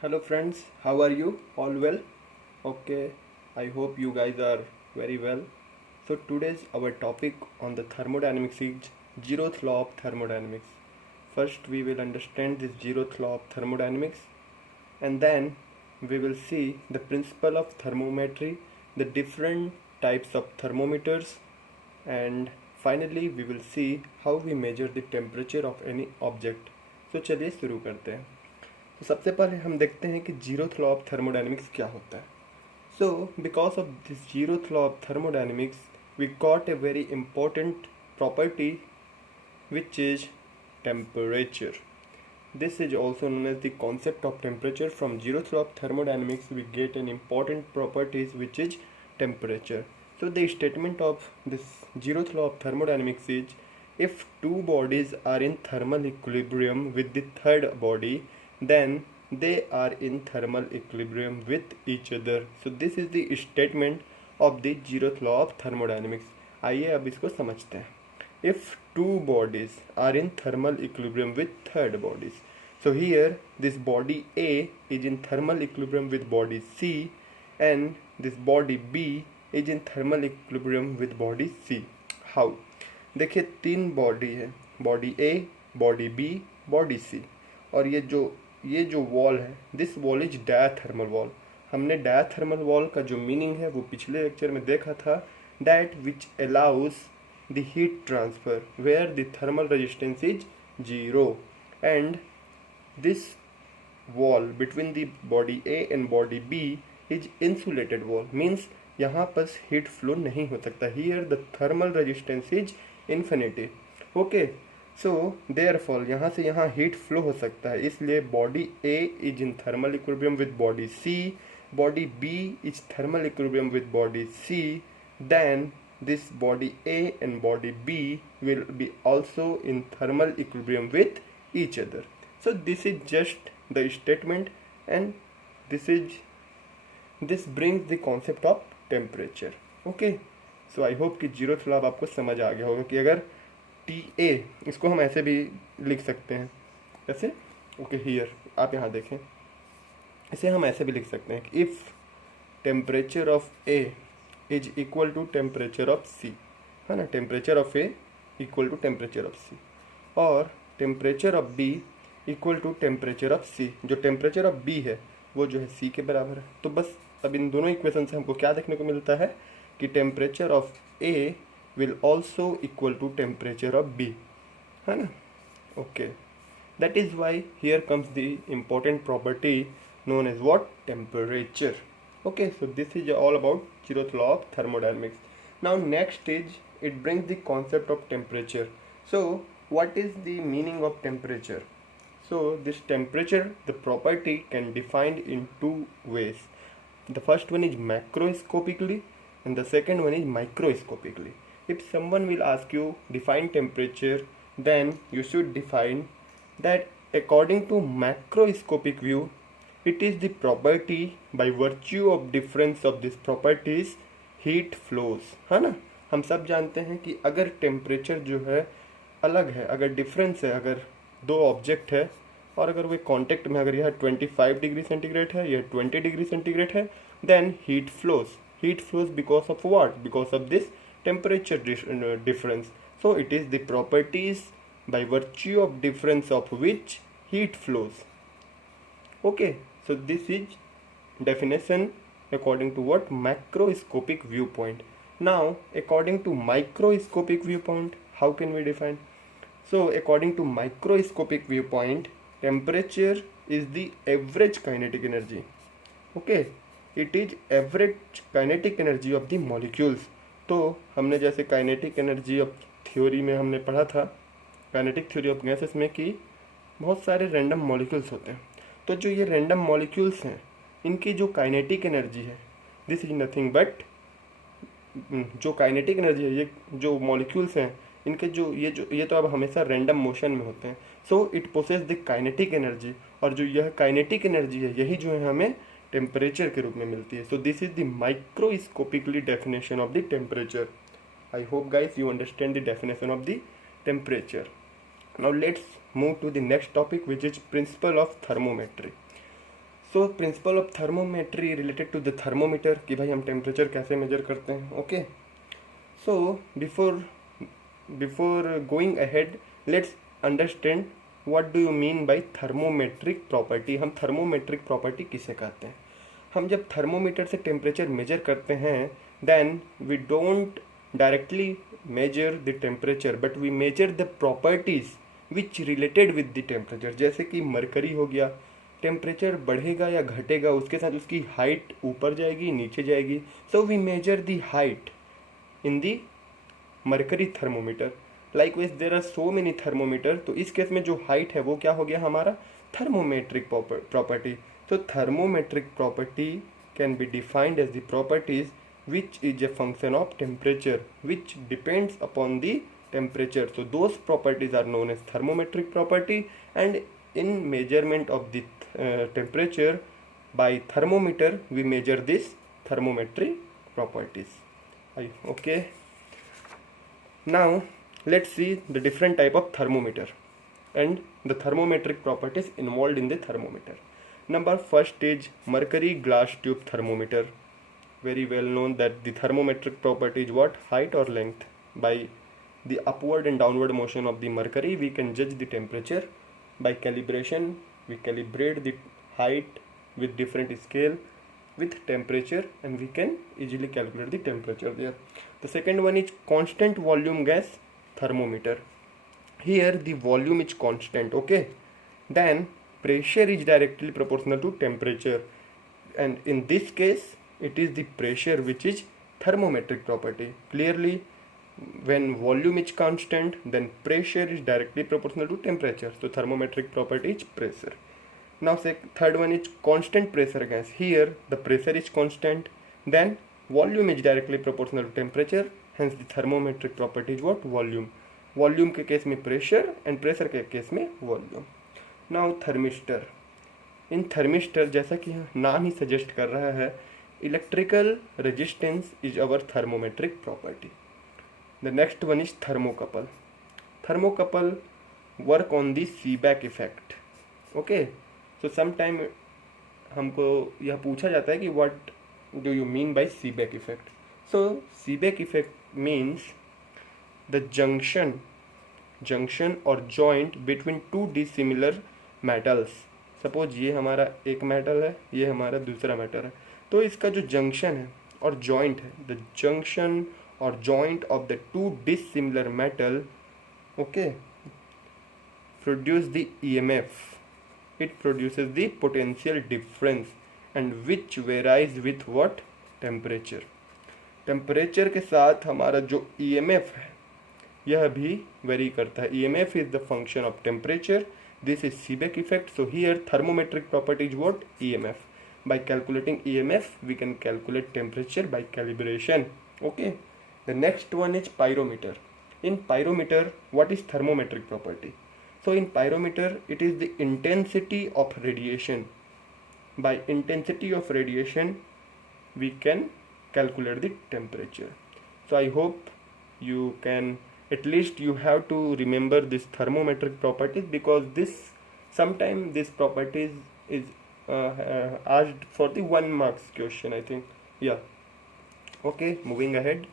Hello friends, how are you? All well? Okay, I hope you guys are very well. So today's our topic on the thermodynamics is zeroth law of thermodynamics. First we will understand this zeroth law of thermodynamics and then we will see the principle of thermometry, the different types of thermometers, and finally we will see how we measure the temperature of any object. So चलिए शुरू करते हैं. तो सबसे पहले हम देखते हैं कि जीरोथ लॉ ऑफ थर्मोडायनेमिक्स क्या होता है. So because of this zeroth law of thermodynamics we got a very important property which is temperature. This is also known as the concept of temperature. From zeroth law of thermodynamics we get an important properties which is temperature. So the statement of this zeroth law of thermodynamics is if two bodies are in thermal equilibrium with the third body, then they are in thermal equilibrium with each other. So this is the statement of the zeroth law of thermodynamics. आइए अब इसको समझते हैं. If two bodies are in thermal equilibrium with third bodies, so here this body A is in thermal equilibrium with body C and this body B is in thermal equilibrium with body C. How? देखिए तीन body है, body A, body B, body C, और ये जो wall है, this wall is डायथर्मल wall. हमने डायथर्मल wall का जो मीनिंग है वो पिछले लेक्चर में देखा था, that which allows the heat transfer where the thermal resistance is 0, and this wall between the body A and body B is insulated wall, means यहाँ पर heat flow नहीं हो सकता. Here the thermal resistance is infinity. Okay, so therefore यहाँ से यहाँ heat flow हो सकता है, इसलिए body A is in thermal equilibrium with body C, body B is thermal equilibrium with body C, then this body A and body B will be also in thermal equilibrium with each other. So this is just the statement, and this brings the concept of temperature. Okay, so I hope कि zeroth law आपको समझ आ गया होगा कि अगर TA, इसको हम ऐसे भी लिख सकते हैं, ऐसे. ओके, हियर आप यहाँ देखें, इसे हम ऐसे भी लिख सकते हैं कि if temperature of A is equal to temperature of C, है ना, temperature of A equal to temperature of C, और temperature of B equal to temperature of C. जो टेम्परेचर ऑफ B है वो जो है C के बराबर है. तो बस अब इन दोनों इक्वेशन से हमको क्या देखने को मिलता है कि temperature of A will also equal to temperature of B, है ना. Okay, that is why here comes the important property known as what? Temperature. Okay, so this is all about zeroth law of thermodynamics. Now next is it brings the concept of temperature. So what is the meaning of temperature? So this temperature, the property can defined in two ways. The first one is macroscopically and the second one is microscopically. If someone will ask you define temperature, then you should define that according to macroscopic view, it is the property by virtue of difference of this properties heat flows, है ना. हम सब जानते हैं कि अगर temperature जो है अलग है, अगर डिफरेंस है, अगर दो ऑब्जेक्ट है और अगर वे कांटेक्ट में, अगर यह 25 डिग्री सेंटीग्रेड है, यह 20 डिग्री सेंटीग्रेड है, then heat flows because of what? Because of this temperature difference. So it is the properties by virtue of difference of which heat flows. Okay, so this is definition according to what? Macroscopic viewpoint. Now according to microscopic viewpoint, how can we define? So according to microscopic viewpoint, temperature is the average kinetic energy. Okay, it is average kinetic energy of the molecules. तो हमने जैसे kinetic energy of theory में हमने पढ़ा था, kinetic theory of gases में, कि बहुत सारे रैंडम मॉलिक्यूल्स होते हैं. तो जो ये रैंडम मॉलिक्यूल्स हैं, इनकी जो काइनेटिक एनर्जी है, दिस इज नथिंग बट, जो काइनेटिक एनर्जी है, ये जो मॉलिक्यूल्स हैं इनके जो ये तो अब हमेशा रैंडम मोशन में होते हैं. So it possess the kinetic energy, और जो यह काइनेटिक एनर्जी है यही जो है हमें टेम्परेचर के रूप में मिलती है. So this is the microscopically definition of the temperature. I hope guys you understand the definition of the temperature. Now let's move to the next topic, which is principle of thermometry. So principle of thermometry related to the thermometer कि भाई हम temperature कैसे measure करते हैं. Okay, so before going ahead let's understand what do you mean by thermometric property. हम thermometric property किसे कहते हैं. हम जब थर्मोमीटर से टेम्परेचर मेजर करते हैं then we don't directly measure the temperature but we measure the properties which related with the temperature. जैसे कि मरकरी हो गया, टेम्परेचर बढ़ेगा या घटेगा उसके साथ उसकी हाइट ऊपर जाएगी नीचे जाएगी. So we measure the height in the mercury thermometer. Likewise there are so many thermometer. तो इस केस में जो हाइट है वो क्या हो गया हमारा थर्मोमेट्रिक प्रॉपर्टी. तो thermometric property can be defined as the properties which is a function of temperature which depends upon the temperature. So those properties are known as thermometric property, and in measurement of the temperature by thermometer we measure this thermometric properties. Okay, now let's see the different type of thermometer and the thermometric properties involved in the thermometer. Number first is mercury glass tube thermometer. Very well known that the thermometric property is what? Height or length. By the upward and downward motion of the mercury we can judge the temperature. By calibration we calibrate the height with different scale with temperature and we can easily calculate the temperature there. The second one is constant volume gas thermometer. Here the volume is constant. Okay, then pressure is directly proportional to temperature, and in this case it is the pressure which is thermometric property. Clearly when volume is constant then pressure is directly proportional to temperature, so thermometric property is pressure. Now third one is constant pressure gas. Here the pressure is constant, then volume is directly proportional to temperature, hence the thermometric property is what? Volume. Volume के case में pressure and pressure के case में volume. Now thermistor. In thermistor जैसा कि नाम ही suggest कर रहा है electrical resistance is our thermometric property. The next one is thermocouple. Thermocouple work on the Seebeck effect. Okay, so sometime हमको यह पूछा जाता है कि what do you mean by Seebeck effect. So Seebeck effect means the junction or joint between two dissimilar metals. Suppose ये हमारा एक metal है, ये हमारा दूसरा मेटल है, तो इसका जो जंक्शन है और जॉइंट है, द जंक्शन और joint of the two dissimilar metal okay produce the EMF. It produces the potential difference and which varies with what? Temperature. Temperature के साथ हमारा जो EMF है यह भी वेरी करता है. EMF is the function of temperature. This is Seebeck effect. So here thermometric property is what? EMF. By calculating EMF we can calculate temperature by calibration. Okay. The next one is pyrometer. In pyrometer what is thermometric property? So in pyrometer it is the intensity of radiation. By intensity of radiation we can calculate the temperature. So I hope you can, at least you have to remember this thermometric properties, because this sometime this properties is asked for the 1 marks question I think. Yeah, okay, moving ahead.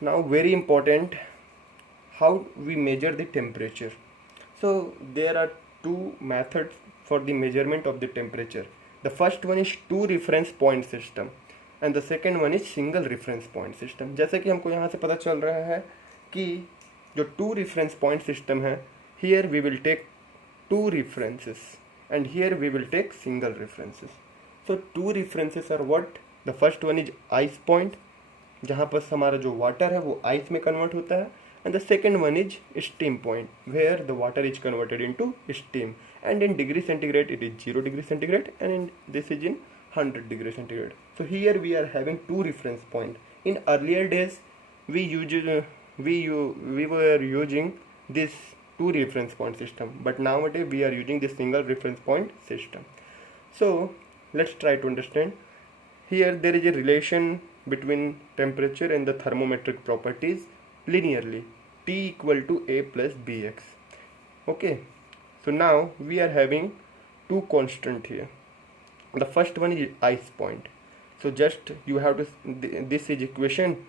Now very important, how we measure the temperature. So there are two methods for the measurement of the temperature. The first one is two reference point system and the second one is single reference point system. जैसे कि हमको यहाँ से पता चल रहा है कि जो टू रेफरेंस पॉइंट सिस्टम है, here we will take two references and here we will take single references. So two references are what? The first one is ice point, जहाँ पर हमारा जो वाटर है वो आइस में कन्वर्ट होता है, and the second one is steam point where the water is converted into steam, and in degree centigrade it is 0 degree centigrade and this is in 100 degree centigrade. So here we are having two reference point. In earlier days we were using this two reference point system, but nowadays we are using this single reference point system. So let's try to understand. Here there is a relation between temperature and the thermometric properties linearly, T equal to A plus Bx. Okay, so now we are having two constant here. The first one is ice point. So just you have to, this is equation,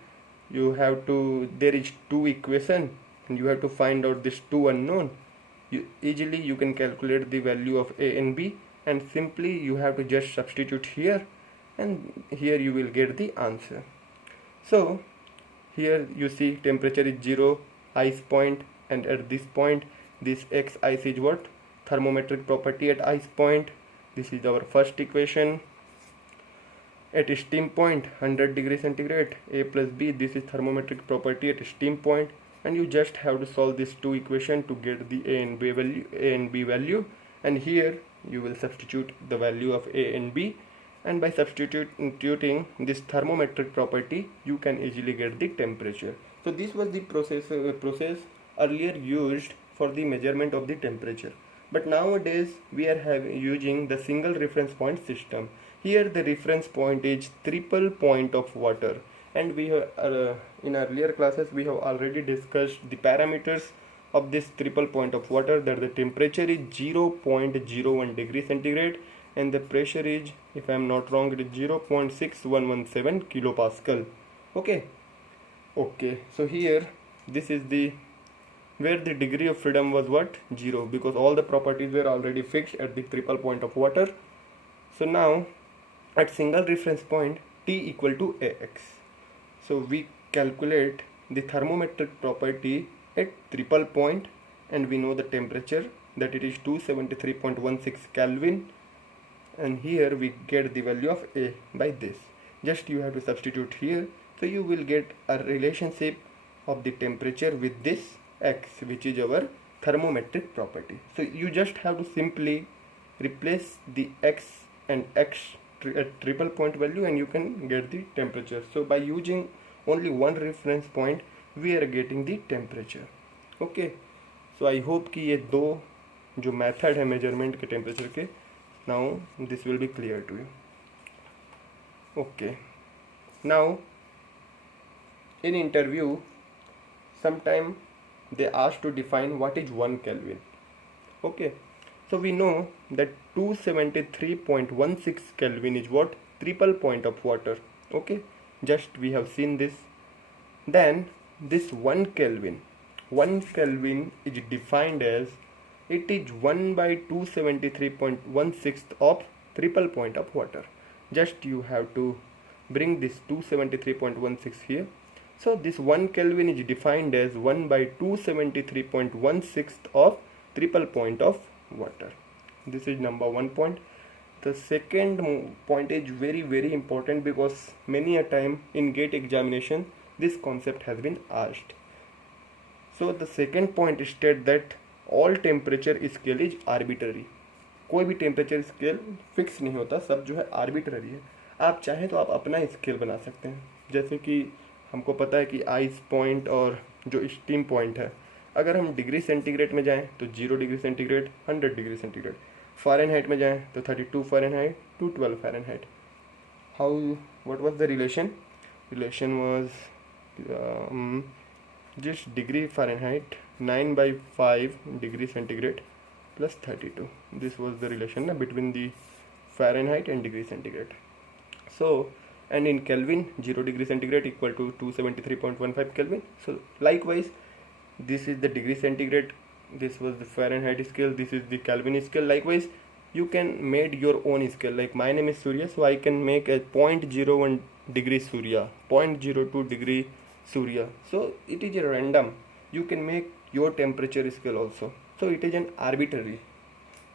you have to, there is two equation and you have to find out this two unknown. Easily you can calculate the value of a and b, and simply you have to just substitute here, and here you will get the answer. So here you see temperature is 0, ice point, and at this point this x ice is what? Thermometric property at ice point. This is our first equation. At steam point 100 degree centigrade, a plus b, this is thermometric property at steam point, and you just have to solve these two equations to get the a and b value, and here you will substitute the value of a and b, and by substituting this thermometric property you can easily get the temperature. So this was the process earlier used for the measurement of the temperature, but nowadays we are using the single reference point system. Here the reference point is triple point of water, and we have in earlier classes we have already discussed the parameters of this triple point of water, that the temperature is 0.01 degree centigrade and the pressure is, if I am not wrong, it is 0.6117 kilopascal. Okay, so here this is the where the degree of freedom was what? 0, because all the properties were already fixed at the triple point of water. So now at single reference point T equal to AX, so we calculate the thermometric property at triple point, and we know the temperature that it is 273.16 Kelvin, and here we get the value of A by this. Just you have to substitute here, so you will get a relationship of the temperature with this X, which is our thermometric property. So you just have to simply replace the X and X at triple point value and you can get the temperature. So by using only one reference point we are getting the temperature. Okay, so I hope कि ये दो जो method है measurement के temperature के, now this will be clear to you. Okay, now in interview sometime they ask to define what is 1 Kelvin. Okay, so we know that 273.16 Kelvin is what? Triple point of water. Okay, just we have seen this. Then this 1 Kelvin is defined as, it is 1 by 273.16 of triple point of water. Just you have to bring this 273.16 here. So this 1 Kelvin is defined as 1 by 273.16 of triple point of water. This is number 1 point. The second point is very important, because many a time in GATE examination this concept has been asked. So the second point states that all temperature scale is arbitrary. कोई भी temperature scale fix नहीं होता, सब जो है arbitrary है. आप चाहें तो आप अपना स्केल बना सकते हैं. जैसे कि हमको पता है कि आइस पॉइंट और जो स्टीम पॉइंट है, अगर हम डिग्री सेंटीग्रेड में जाएं तो 0 degree centigrade 100 degree centigrade, Fahrenheit में जाएं तो 32 Fahrenheit to 12 Fahrenheit. How what was the relation was just degree Fahrenheit 9 by 5 degree centigrade plus 32. This was the relation between the Fahrenheit and degree centigrade. So, and in Kelvin 0 degree centigrade equal to 273.15 Kelvin. So likewise this is the degree centigrade, this was the Fahrenheit scale, this is the Kelvin scale. Likewise you can make your own scale. Like my name is Surya, so I can make a 0.01 degree Surya, 0.02 degree Surya. So it is a random. You can make your temperature scale also. So it is an arbitrary.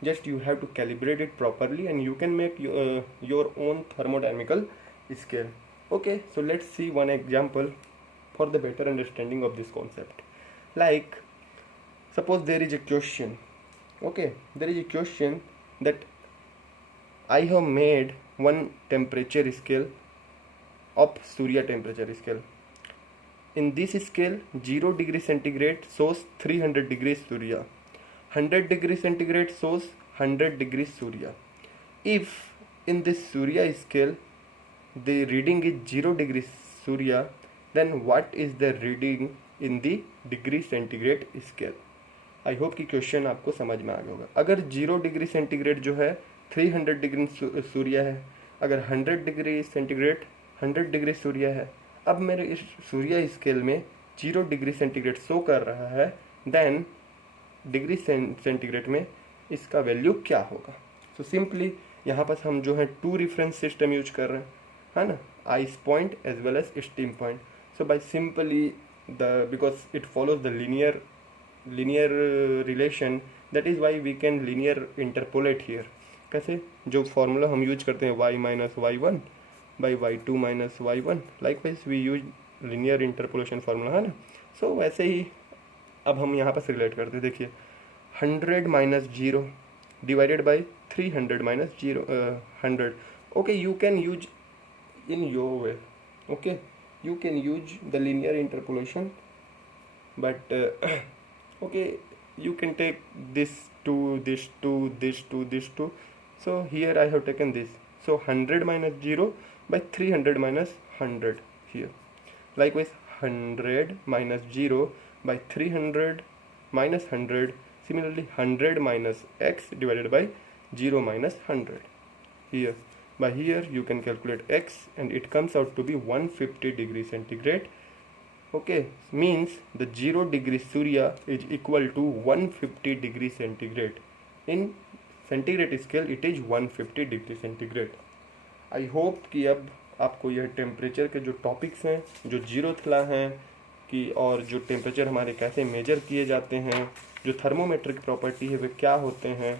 Just you have to calibrate it properly and you can make your own thermodynamical scale. Okay, so let's see one example for the better understanding of this concept. Like suppose there is a question. Okay, there is a question that I have made one temperature scale of Surya temperature scale. In this scale 0 degree centigrade shows 300 degrees Surya, 100 degree centigrade shows 100 degrees Surya. If in this Surya scale the reading is 0 degrees Surya, then what is the reading in the degree centigrade scale? I hope कि question आपको समझ में आ गया होगा. अगर 0 degree centigrade जो है 300 degree सूर्य है, अगर 100 डिग्री सेंटीग्रेड 100 डिग्री सूर्य है, अब मेरे इस सूर्य स्केल में 0 डिग्री सेंटीग्रेड शो कर रहा है, देन डिग्री सेंटीग्रेड में इसका वैल्यू क्या होगा। सो सिंपली यहाँ पर हम जो है 2 रेफरेंस सिस्टम यूज कर रहे हैं, है ना, ice point as well as steam point. So by simply because it follows the linear relation, that is why we can linear interpolate here। कैसे, जो फॉर्मूला हम यूज करते हैं y minus y1 by y2 minus y1, likewise we use linear interpolation formula, है ना। सो वैसे ही अब हम यहाँ पर रिलेट करते हैं, देखिए 100 minus 0 divided by 300 minus 0 100। Okay, you can use in your way, okay, you can use the linear interpolation, but okay, you can take this to this to this to this to, so here I have taken this, so 100 minus 0 by 300 minus 100 here, likewise 100 minus 0 by 300 minus 100, similarly 100 minus x divided by 0 minus 100 here. By here you can calculate x and it comes out to be 150 degree centigrade. Okay, means the 0 degree Surya is equal to 150 degree centigrade. In centigrade scale it is 150 degree centigrade. I hope कि अब आपको यह temperature के जो topics हैं, जो जीरोथ्ला हैं कि, और जो टेम्परेचर हमारे कैसे मेजर किए जाते हैं, जो थर्मोमीटर की प्रॉपर्टी है वे क्या होते हैं,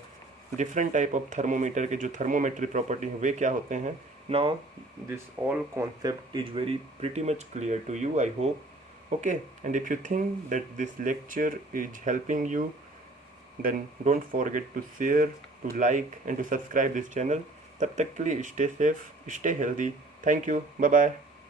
डिफरेंट टाइप ऑफ थर्मोमीटर के जो थर्मोमेट्रिक प्रॉपर्टी है वे क्या होते हैं। Now this all concept is very pretty much clear to you, I hope. Okay, and if you think that this lecture is helping you, then don't forget to share, to like and to subscribe this channel. तब तक के लिए stay safe, stay healthy. Thank you, bye bye.